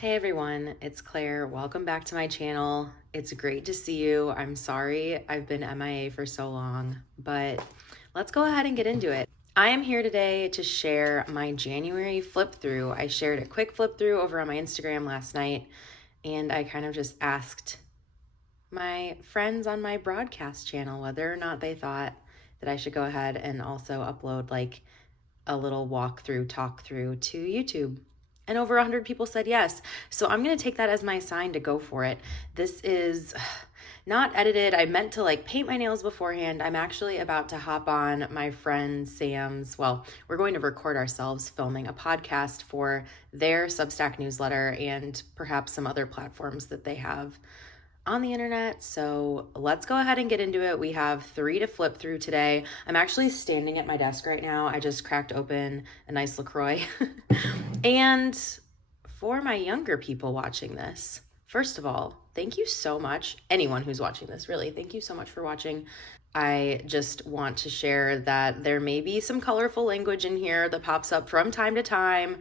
Hey everyone, it's Claire. Welcome back to my channel. It's great to see you. I'm sorry I've been MIA for so long, but let's go ahead and get into it. I am here today to share my January flip through. I shared a quick flip through over on my Instagram last night, and I kind of just asked my friends on my broadcast channel whether or not they thought that I should go ahead and also upload like a little walkthrough, talk through to YouTube. And over 100 people said yes. So I'm going to take that as my sign to go for it. This is not edited. I meant to like paint my nails beforehand. I'm actually about to hop on my friend Sam's. Well, we're going to record ourselves filming a podcast for their Substack newsletter and perhaps some other platforms that they have on the internet. So let's go ahead and get into it. We have 3 to flip through today. I'm actually standing at my desk right now. I just cracked open a nice LaCroix. And for my younger people watching this, first of all, thank you so much. Anyone who's watching this, really, thank you so much for watching. I just want to share that there may be some colorful language in here that pops up from time to time,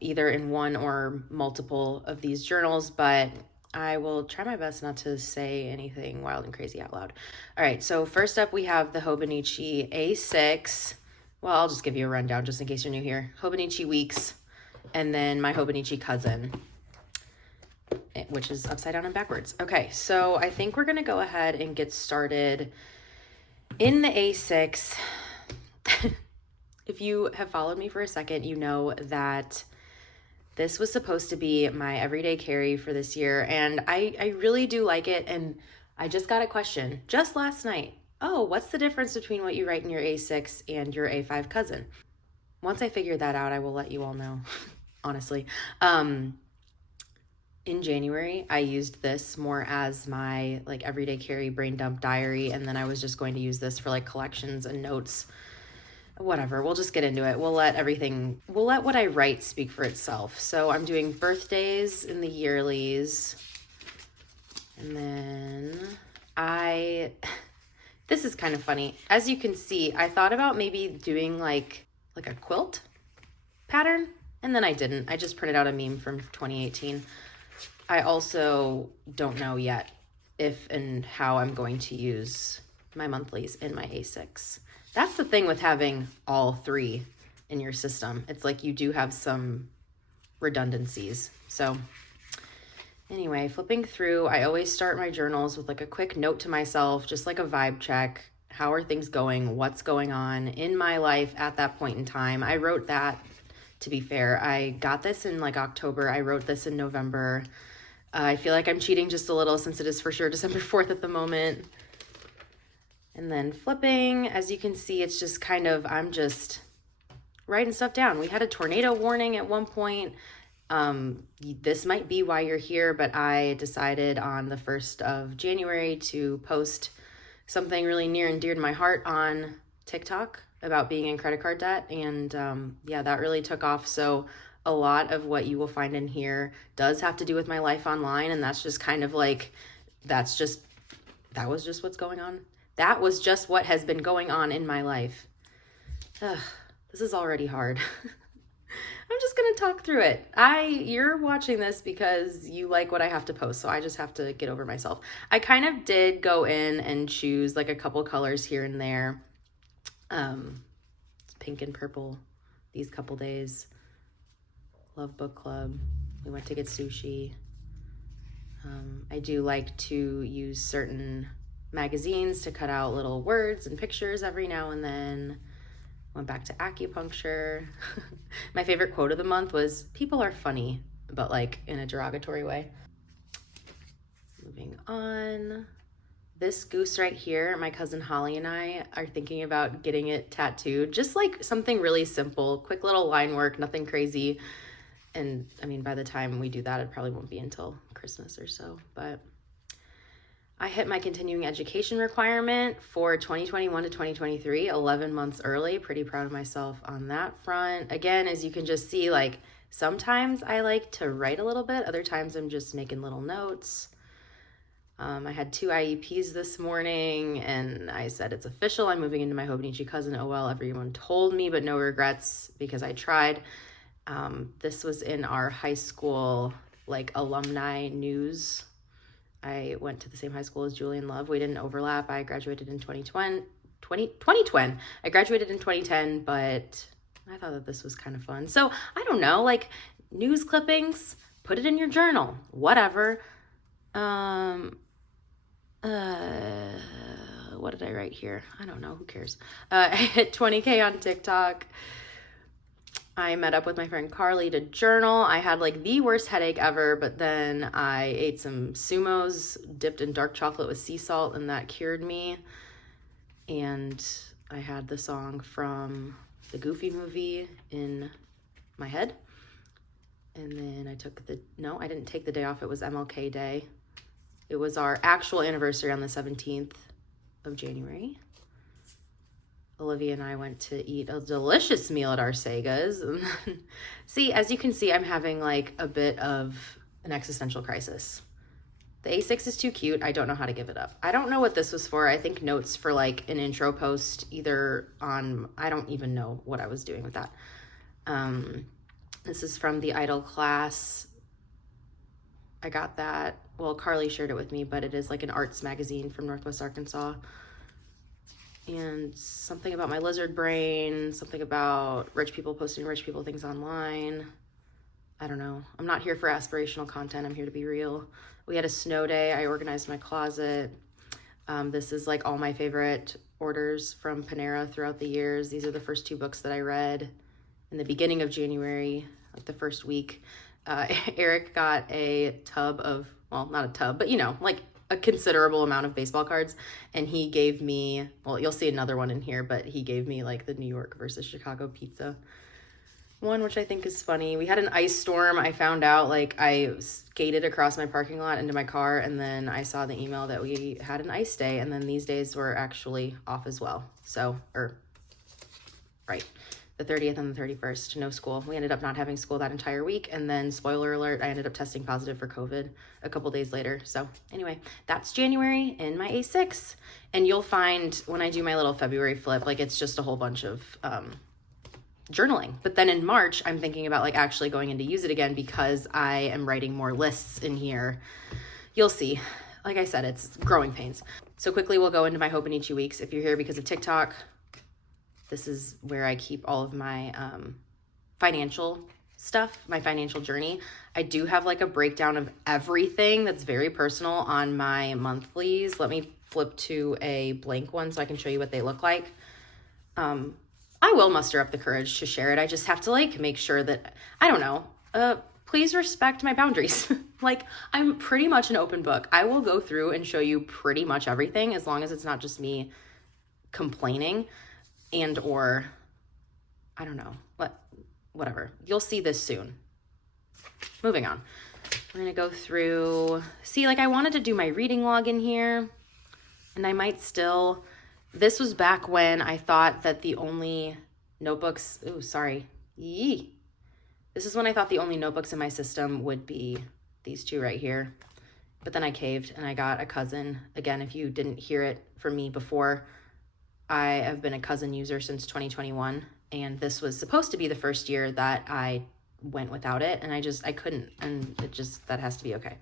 either in one or multiple of these journals, but I will try my best not to say anything wild and crazy out loud. All right, so first up we have the Hobonichi A6. Well, I'll just give you a rundown just in case you're new here. Hobonichi Weeks, and then my Hobonichi Cousin, which is upside down and backwards. Okay, so I think we're gonna go ahead and get started in the A6. If you have followed me for a second, you know that this was supposed to be my everyday carry for this year, and I really do like it. And I just got a question just last night. Oh, what's the difference between what you write in your A6 and your A5 Cousin? Once I figure that out, I will let you all know, honestly. In January, I used this more as my like everyday carry brain dump diary, and then I was just going to use this for like collections and notes. Whatever, we'll just get into it. We'll let what I write speak for itself. So I'm doing birthdays in the yearlies. And then this is kind of funny. As you can see, I thought about maybe doing like a quilt pattern, and then I didn't. I just printed out a meme from 2018. I also don't know yet if and how I'm going to use my monthlies in my A6. That's the thing with having all 3 in your system. It's like you do have some redundancies. So anyway, flipping through, I always start my journals with like a quick note to myself, just like a vibe check. How are things going? What's going on in my life at that point in time? I wrote that, to be fair. I got this in like October. I wrote this in November. I feel like I'm cheating just a little since it is for sure December 4th at the moment. And then flipping, as you can see, it's just kind of, I'm just writing stuff down. We had a tornado warning at one point. This might be why you're here, but I decided on the 1st of January to post something really near and dear to my heart on TikTok about being in credit card debt. And yeah, that really took off. So a lot of what you will find in here does have to do with my life online. And that's just kind of like, that was just what's going on. That was just what has been going on in my life. Ugh, this is already hard. I'm just gonna talk through it. You're watching this because you like what I have to post, so I just have to get over myself. I kind of did go in and choose like a couple colors here and there. Pink and purple these couple days. Love book club. We went to get sushi. I do like to use certain magazines to cut out little words and pictures every now and then. Went back to acupuncture. My favorite quote of the month was, "People are funny, but like in a derogatory way." Moving on. This goose right here, my cousin Holly and I are thinking about getting it tattooed. Just like something really simple, quick little line work, nothing crazy. And I mean, by the time we do that, it probably won't be until Christmas or so, but I hit my continuing education requirement for 2021 to 2023, 11 months early. Pretty proud of myself on that front. Again, as you can just see, like sometimes I like to write a little bit. Other times I'm just making little notes. I had 2 IEPs this morning and I said it's official. I'm moving into my Hobonichi Cousin OL. Everyone told me, but no regrets because I tried. This was in our high school, like, alumni news. I went to the same high school as Julian Love. We didn't overlap. I graduated in 2020. I graduated in 2010, but I thought that this was kind of fun. So I don't know, like, news clippings, put it in your journal, whatever. What did I write here? I don't know, who cares? I hit 20K on TikTok. I met up with my friend Carly to journal. I had like the worst headache ever, but then I ate some sumos dipped in dark chocolate with sea salt, and that cured me. And I had the song from the Goofy movie in my head. And then I didn't take the day off. It was MLK Day. It was our actual anniversary on the 17th of January. Olivia and I went to eat a delicious meal at Arcega's. See, as you can see, I'm having like a bit of an existential crisis. The A6 is too cute. I don't know how to give it up. I don't know what this was for. I think notes for like an intro post either on, I don't even know what I was doing with that. This is from the Idol class. I got that. Well, Carly shared it with me, but it is like an arts magazine from Northwest Arkansas. And something about my lizard brain, something about rich people posting rich people things online. I don't know. I'm not here for aspirational content. I'm here to be real. We had a snow day. I organized my closet. This is like all my favorite orders from Panera throughout the years. These are the first 2 books that I read in the beginning of January, like the first week. Eric got a tub of, well, not a tub, but you know, like a considerable amount of baseball cards, and he gave me, well, you'll see another one in here, but he gave me like the New York versus Chicago pizza one, which I think is funny. We had an ice storm. I found out, like, I skated across my parking lot into my car, and then I saw the email that we had an ice day, and then these days were actually off as well. So, right. The 30th and the 31st, no school. We ended up not having school that entire week. And then, spoiler alert, I ended up testing positive for COVID a couple days later. So anyway, that's January in my A6. And you'll find when I do my little February flip, like it's just a whole bunch of journaling. But then in March, I'm thinking about like actually going in to use it again because I am writing more lists in here. You'll see. Like I said, it's growing pains. So quickly, we'll go into my Hobonichi Weeks. If you're here because of TikTok, this is where I keep all of my financial stuff, my financial journey. I do have like a breakdown of everything that's very personal on my monthlies. Let me flip to a blank one so I can show you what they look like. I will muster up the courage to share it. I just have to like make sure that, I don't know, please respect my boundaries. Like, I'm pretty much an open book. I will go through and show you pretty much everything as long as it's not just me complaining. And or, I don't know, whatever. You'll see this soon. Moving on. We're going to go through, see, like I wanted to do my reading log in here, and I might still, this was back when I thought that the only notebooks, this is when I thought the only notebooks in my system would be these 2 right here. But then I caved and I got a Cousin. Again, if you didn't hear it from me before, I have been a Cousin user since 2021, and this was supposed to be the first year that I went without it, and I couldn't, and that has to be okay.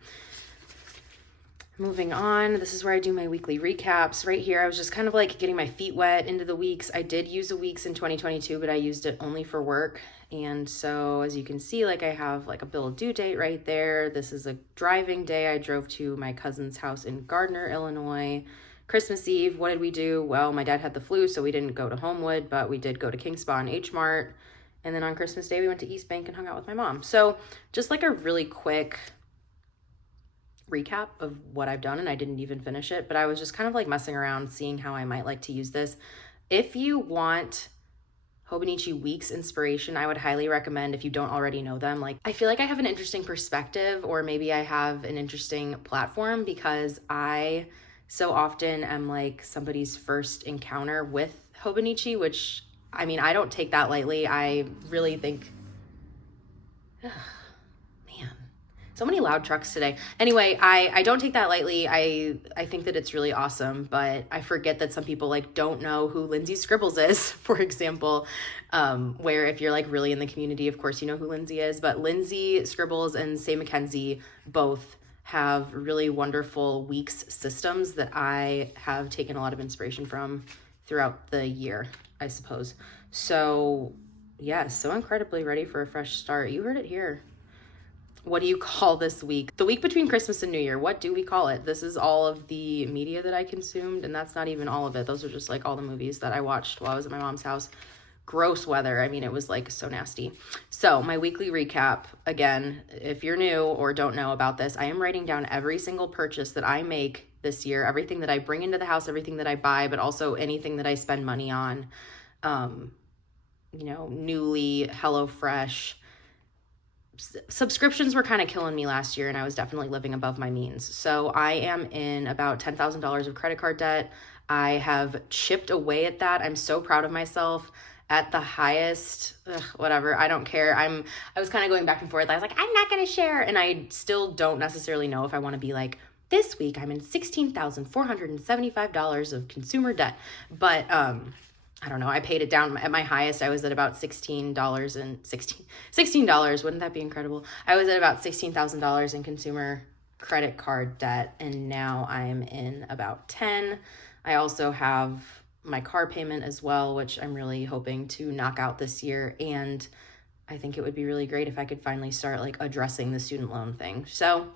Moving on, this is where I do my weekly recaps. Right here, I was just kind of like getting my feet wet into the weeks. I did use a Weeks in 2022, but I used it only for work, and so as you can see, like I have like a bill due date right there. This is a driving day. I drove to my cousin's house in Gardner, Illinois. Christmas Eve, what did we do? Well, my dad had the flu, so we didn't go to Homewood, but we did go to King Spa and H Mart. And then on Christmas Day, we went to East Bank and hung out with my mom. So just like a really quick recap of what I've done, and I didn't even finish it, but I was just kind of like messing around, seeing how I might like to use this. If you want Hobonichi Weeks inspiration, I would highly recommend, if you don't already know them, like I feel like I have an interesting perspective, or maybe I have an interesting platform, because I so often am like somebody's first encounter with Hobonichi, which, I mean, I don't take that lightly. I really think, man, So many loud trucks today. Anyway, I don't take that lightly. I think that it's really awesome, but I forget that some people like don't know who Lindsay Scribbles is, for example, where if you're like really in the community, of course you know who Lindsay is, but Lindsay Scribbles and Say McKenzie both have really wonderful Weeks systems that I have taken a lot of inspiration from throughout the year, I suppose. So yes, so incredibly ready for a fresh start. You heard it here. What do you call this week? The week between Christmas and New Year. What do we call it? This is all of the media that I consumed, and that's not even all of it. Those are just like all the movies that I watched while I was at my mom's house. Gross weather. I mean, it was like so nasty. So my weekly recap, again, if you're new or don't know about this, I am writing down every single purchase that I make this year, everything that I bring into the house, everything that I buy, but also anything that I spend money on. Newly, HelloFresh. Subscriptions were kind of killing me last year, and I was definitely living above my means. So I am in about $10,000 of credit card debt. I have chipped away at that. I'm so proud of myself. At the highest, whatever, I don't care. I was kind of going back and forth. I was like, I'm not going to share. And I still don't necessarily know if I want to be like, this week I'm in $16,475 of consumer debt. But I don't know. I paid it down. At my highest, I was at about $16 and $16. Wouldn't that be incredible? I was at about $16,000 in consumer credit card debt, and now I'm in about 10. I also have my car payment as well, which I'm really hoping to knock out this year. And I think it would be really great if I could finally start like addressing the student loan thing. So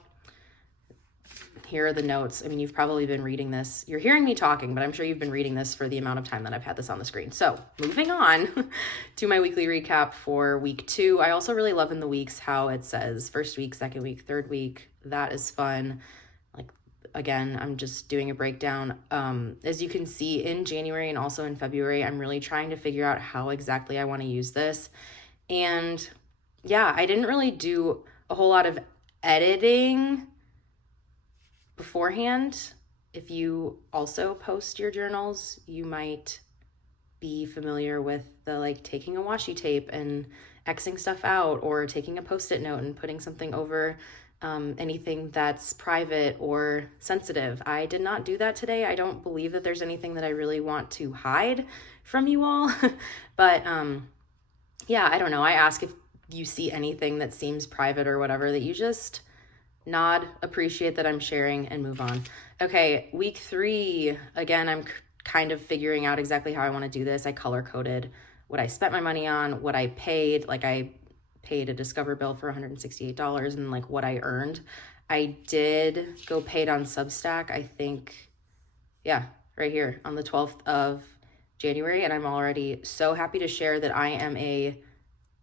here are the notes. I mean, you've probably been reading this. You're hearing me talking, but I'm sure you've been reading this for the amount of time that I've had this on the screen. So moving on to my weekly recap for week 2. I also really love in the weeks how it says first week, second week, third week. That is fun. Like, again, I'm just doing a breakdown. As you can see in January and also in February, I'm really trying to figure out how exactly I want to use this. And yeah, I didn't really do a whole lot of editing beforehand. If you also post your journals, you might be familiar with the like taking a washi tape and Xing stuff out, or taking a Post-it note and putting something over anything that's private or sensitive. I did not do that today. I don't believe that there's anything that I really want to hide from you all. But yeah, I don't know. I ask if you see anything that seems private or whatever, that you just nod, appreciate that I'm sharing, and move on. Okay, week 3. Again, I'm kind of figuring out exactly how I want to do this. I color coded what I spent my money on, what I paid. Like, I paid a Discover bill for $168, and like what I earned. I did go paid on Substack, I think, yeah, right here on the 12th of January. And I'm already so happy to share that I am a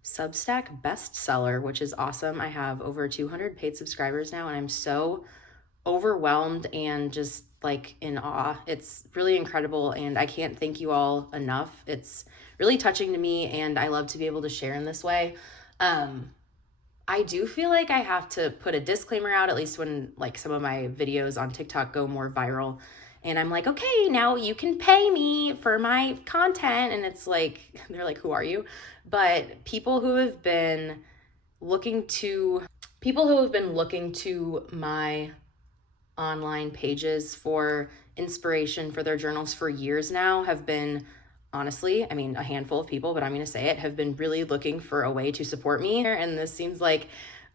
Substack bestseller, which is awesome. I have over 200 paid subscribers now, and I'm so overwhelmed and just like in awe. It's really incredible, and I can't thank you all enough. It's really touching to me, and I love to be able to share in this way. I do feel like I have to put a disclaimer out, at least when like some of my videos on TikTok go more viral. And I'm like, okay, now you can pay me for my content. And it's like, they're like, who are you? But people who have been looking to my online pages for inspiration for their journals for years now have been, honestly, I mean, a handful of people, but I'm going to say it, have been really looking for a way to support me. And this seems like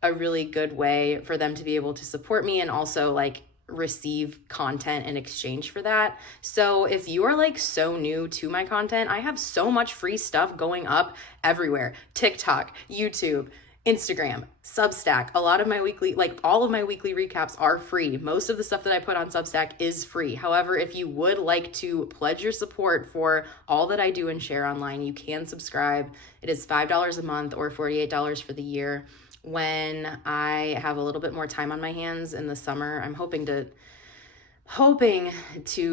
a really good way for them to be able to support me and also like receive content in exchange for that. So if you are like so new to my content, I have so much free stuff going up everywhere. TikTok, YouTube, Instagram, Substack. A lot of my weekly, like all of my weekly recaps are free. Most of the stuff that I put on Substack is free. However, if you would like to pledge your support for all that I do and share online, you can subscribe. It is $5 a month or $48 for the year. When I have a little bit more time on my hands in the summer, I'm hoping to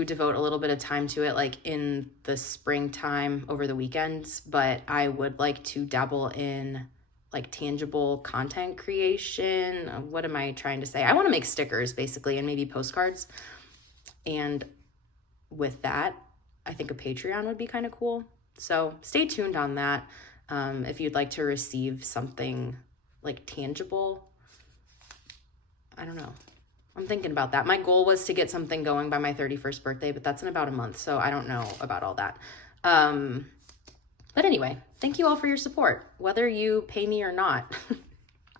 devote a little bit of time to it, like in the springtime over the weekends. But I would like to dabble in like tangible content creation. What am I trying to say? I want to make stickers basically, and maybe postcards. And with that, I think a Patreon would be kind of cool. So stay tuned on that. If you'd like to receive something like tangible I don't know. I'm thinking about that. My goal was to get something going by my 31st birthday, but that's in about a month, so I don't know about all that. But anyway, thank you all for your support, whether you pay me or not.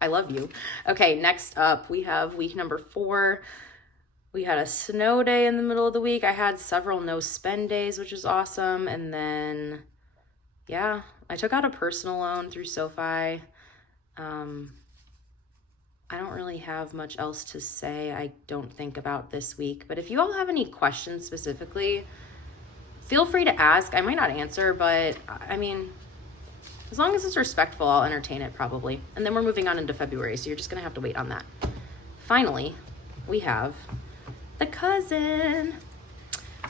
I love you. Okay, next up, we have week number 4. We had a snow day in the middle of the week. I had several no spend days, which was awesome. And then, yeah, I took out a personal loan through SoFi. I don't really have much else to say, I don't think, about this week. But if you all have any questions specifically, feel free to ask. I might not answer, but I mean, as long as it's respectful, I'll entertain it probably. And then we're moving on into February, so you're just going to have to wait on that. Finally, we have the cousin.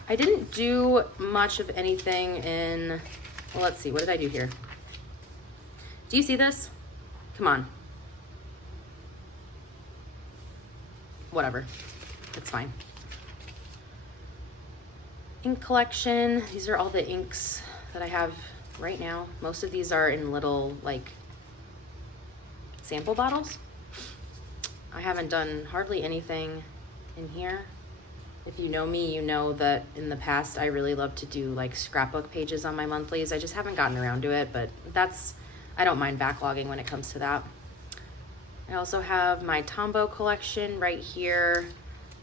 I didn't do much of anything in, well, let's see, what did I do here? Do you see this? Come on. Whatever, it's fine. Ink collection. These are all the inks that I have right now. Most of these are in little like sample bottles. I haven't done hardly anything in here. If you know me, you know that in the past I really love to do like scrapbook pages on my monthlies. I just haven't gotten around to it, but I don't mind backlogging when it comes to that. I also have my Tombow collection right here.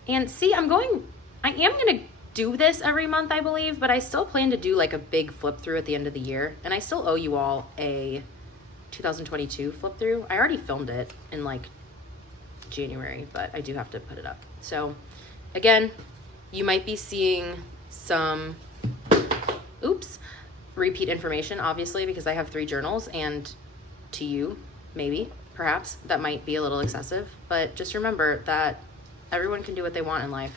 And see, I am gonna do this every month, I believe, but I still plan to do like a big flip through at the end of the year. And I still owe you all a 2022 flip through. I already filmed it in like January, but I do have to put it up. So again, you might be seeing some, repeat information, obviously, because I have 3 journals, and to you, maybe, perhaps, that might be a little excessive, but just remember that everyone can do what they want in life,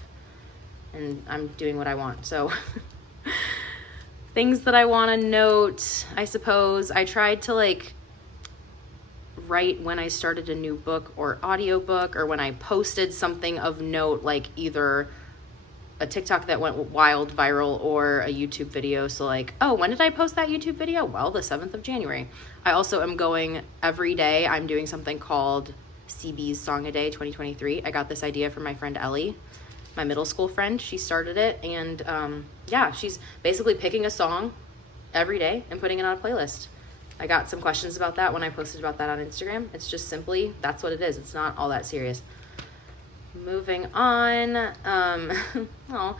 and I'm doing what I want. So things that I want to note, I suppose, I tried to like write when I started a new book or audiobook, or when I posted something of note, like either a TikTok that went wild viral or a YouTube video. So like, oh, when did I post that YouTube video? Well, the 7th of January. I also am going every day. I'm doing something called CB's Song a Day 2023. I got this idea from my friend Ellie, my middle school friend. She started it, and yeah, she's basically picking a song every day and putting it on a playlist. I got some questions about that when I posted about that on Instagram. It's just simply, that's what it is. It's not all that serious. Moving on. Oh,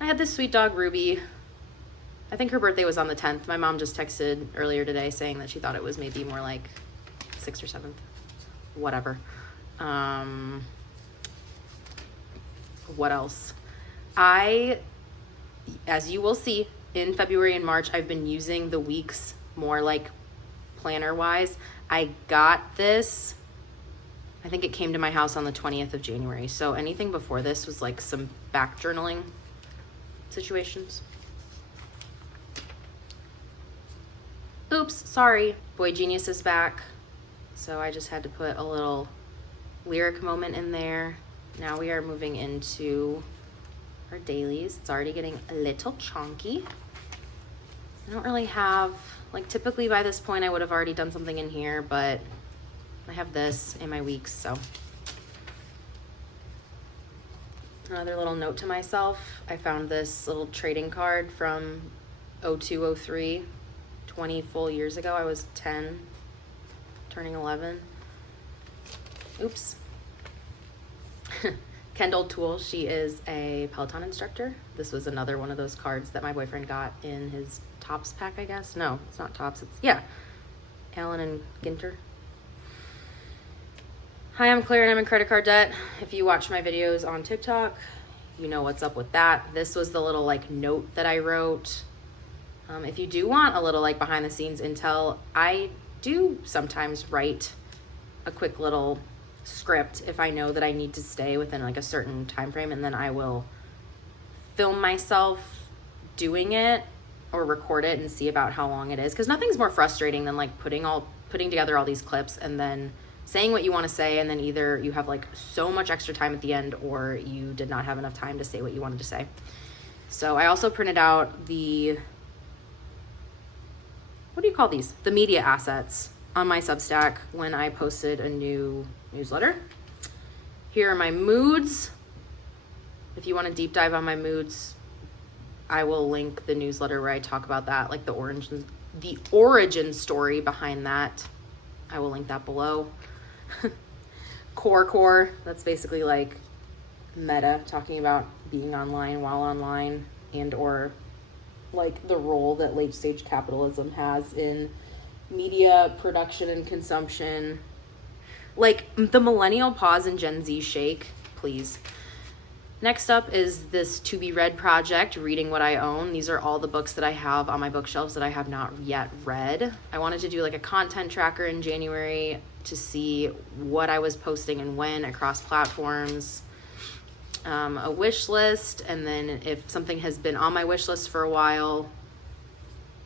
I had this sweet dog, Ruby. I think her birthday was on the 10th. My mom just texted earlier today saying that she thought it was maybe more like 6th or 7th. Whatever. What else? As you will see, in February and March, I've been using the weeks more like planner-wise. I got this, I think it came to my house on the 20th of January. So anything before this was like some back journaling situations. Oops, sorry. Boy Genius is back. So I just had to put a little lyric moment in there. Now we are moving into our dailies. It's already getting a little chunky. I don't really have, like, typically by this point I would have already done something in here, but I have this in my weeks, so. Another little note to myself. I found this little trading card from 0203, 20 full years ago. I was 10, turning 11. Oops. Kendall Toole, she is a Peloton instructor. This was another one of those cards that my boyfriend got in his Tops pack, I guess. No, it's not Tops. It's, yeah, Allen and Ginter. Hi, I'm Claire and I'm in credit card debt. If you watch my videos on TikTok, you know what's up with that. This was the little like note that I wrote. If you do want a little like behind the scenes intel, I do sometimes write a quick little script if I know that I need to stay within like a certain time frame, and then I will film myself doing it or record it and see about how long it is, because nothing's more frustrating than like putting together all these clips and then saying what you want to say, and then either you have like so much extra time at the end or you did not have enough time to say what you wanted to say. So I also printed out the, what do you call these? The media assets on my Substack when I posted a new newsletter. Here are my moods. If you want to deep dive on my moods, I will link the newsletter where I talk about that, like the origin story behind that. I will link that below. Core, that's basically like meta, talking about being online while online, and or like the role that late stage capitalism has in media production and consumption. Like the millennial pause and Gen Z shake, please. Next up is this to be read project, reading what I own. These are all the books that I have on my bookshelves that I have not yet read. I wanted to do like a content tracker in January to see what I was posting and when across platforms. A wish list, and then if something has been on my wish list for a while,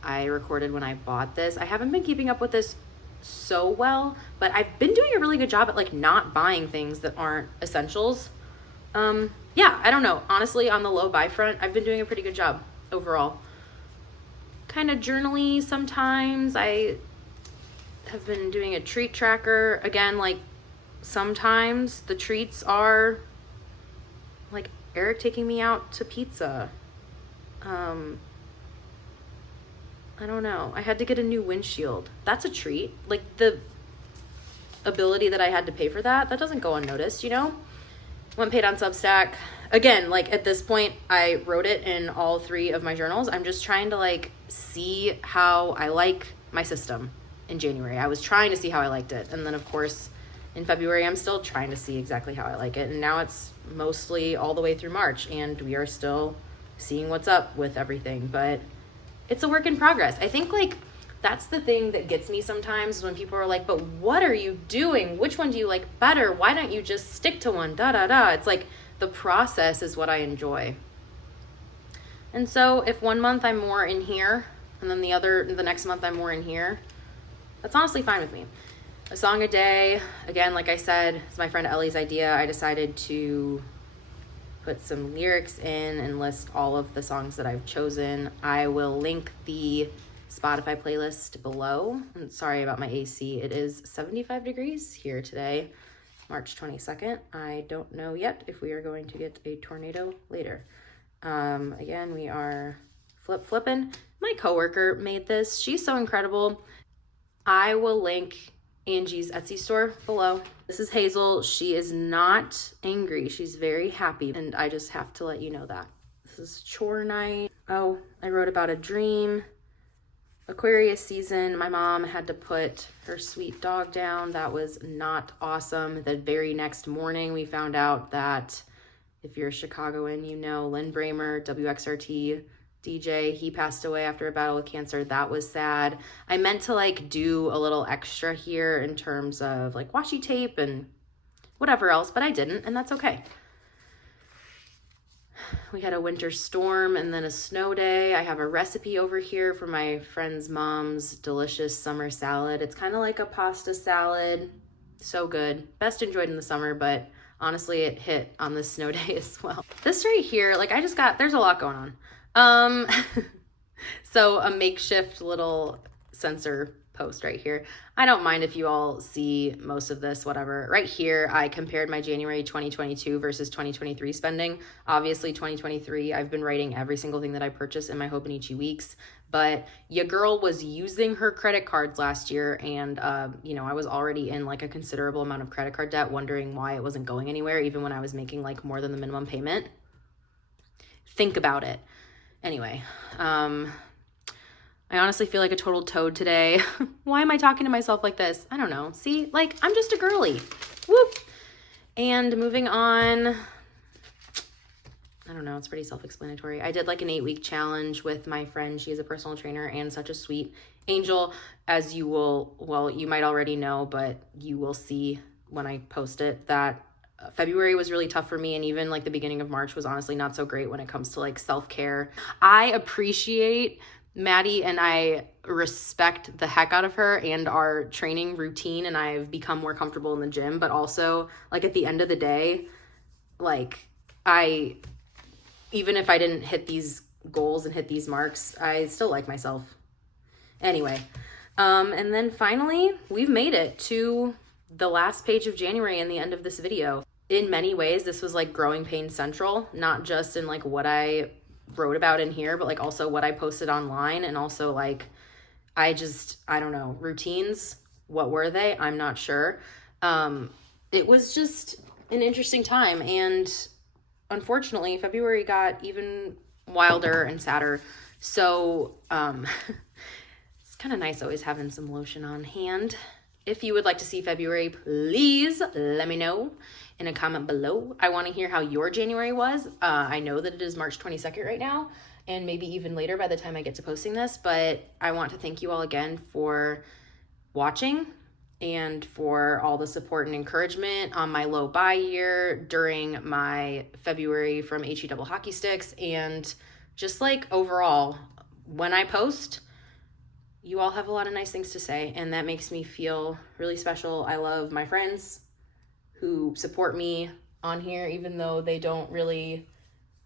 I recorded when I bought this. I haven't been keeping up with this so well, but I've been doing a really good job at like not buying things that aren't essentials. Yeah, I don't know. Honestly, on the low buy front, I've been doing a pretty good job overall. Kind of journaly sometimes. I have been doing a treat tracker. Again, like sometimes the treats are like Eric taking me out to pizza. I don't know. I had to get a new windshield. That's a treat. Like the ability that I had to pay for that doesn't go unnoticed, you know? Went paid on Substack. Again, like at this point, I wrote it in all 3 of my journals. I'm just trying to like see how I like my system in January. I was trying to see how I liked it. And then of course, in February, I'm still trying to see exactly how I like it. And now it's mostly all the way through March, and we are still seeing what's up with everything. But it's a work in progress. I think like that's the thing that gets me sometimes when people are like, but what are you doing? Which one do you like better? Why don't you just stick to one? It's like the process is what I enjoy. And so if one month I'm more in here and then the next month I'm more in here, that's honestly fine with me. A song a day, again, like I said, it's my friend Ellie's idea. I decided to put some lyrics in and list all of the songs that I've chosen. I will link the Spotify playlist below. And sorry about my AC. It is 75 degrees here today, March 22nd. I don't know yet if we are going to get a tornado later. Again, we are flipping. My coworker made this. She's so incredible. I will link Angie's Etsy store below. This is Hazel. She is not angry. She's very happy, and I just have to let you know that. This is chore night. Oh, I wrote about a dream. Aquarius season. My mom had to put her sweet dog down. That was not awesome. The very next morning, we found out that if you're a Chicagoan, you know Lynn Bramer, WXRT DJ, he passed away after a battle with cancer. That was sad. I meant to like do a little extra here in terms of like washi tape and whatever else, but I didn't, and that's okay. We had a winter storm and then a snow day. I have a recipe over here for my friend's mom's delicious summer salad. It's kind of like a pasta salad. So good. Best enjoyed in the summer, but honestly, it hit on the snow day as well. This right here, like there's a lot going on. So a makeshift little sensor post right here. I don't mind if you all see most of this, whatever. Right here, I compared my January 2022 versus 2023 spending. Obviously, 2023, I've been writing every single thing that I purchased in my Hobonichi Weeks, but your girl was using her credit cards last year, and, I was already in like a considerable amount of credit card debt, wondering why it wasn't going anywhere, even when I was making like more than the minimum payment. Think about it. Anyway, I honestly feel like a total toad today. Why am I talking to myself like this? I don't know. See, like, I'm just a girly. Whoop. And moving on, I don't know. It's pretty self-explanatory. I did like an 8-week challenge with my friend. She is a personal trainer and such a sweet angel, as you might already know, but you will see when I post it that February was really tough for me, and even like the beginning of March was honestly not so great when it comes to like self-care. I appreciate Maddie and I respect the heck out of her and our training routine, and I've become more comfortable in the gym, but also like at the end of the day, like even if I didn't hit these goals and hit these marks, I still like myself. Anyway, and then finally, we've made it to the last page of January and the end of this video. in many ways, this was like growing pain central, not just in like what I wrote about in here, but like also what I posted online, and also like I don't know, routines. What were they? I'm not sure. It was just an interesting time. And unfortunately, February got even wilder and sadder. So it's kind of nice always having some lotion on hand. If you would like to see February, please let me know in a comment below. I want to hear how your January was. I know that it is March 22nd right now, and maybe even later by the time I get to posting this, but I want to thank you all again for watching and for all the support and encouragement on my low buy year during my February from HE Double Hockey Sticks, and just like overall, when I post, you all have a lot of nice things to say, and that makes me feel really special. I love my friends who support me on here, even though they don't really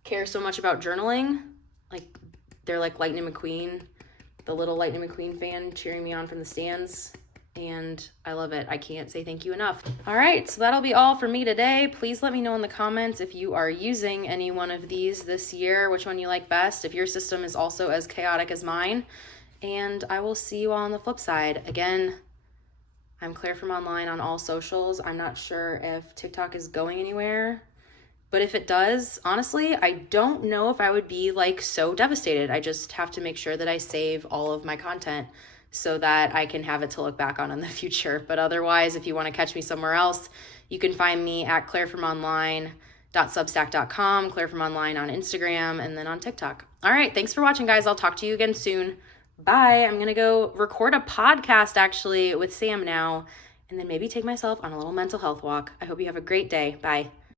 care so much about journaling. Like, they're like Lightning McQueen, the little Lightning McQueen fan cheering me on from the stands, and I love it. I can't say thank you enough. All right, so that'll be all for me today. Please let me know in the comments if you are using any one of these this year, which one you like best, if your system is also as chaotic as mine, and I will see you all on the flip side. Again, I'm clairefromonline on all socials. I'm not sure if TikTok is going anywhere, but if it does, honestly, I don't know if I would be like so devastated. I just have to make sure that I save all of my content so that I can have it to look back on in the future. But otherwise, if you want to catch me somewhere else, you can find me at clairefromonline.substack.com, clairefromonline on Instagram, and then on TikTok. All right, thanks for watching, guys. I'll talk to you again soon. Bye. I'm going to go record a podcast actually with Sam now, and then maybe take myself on a little mental health walk. I hope you have a great day. Bye.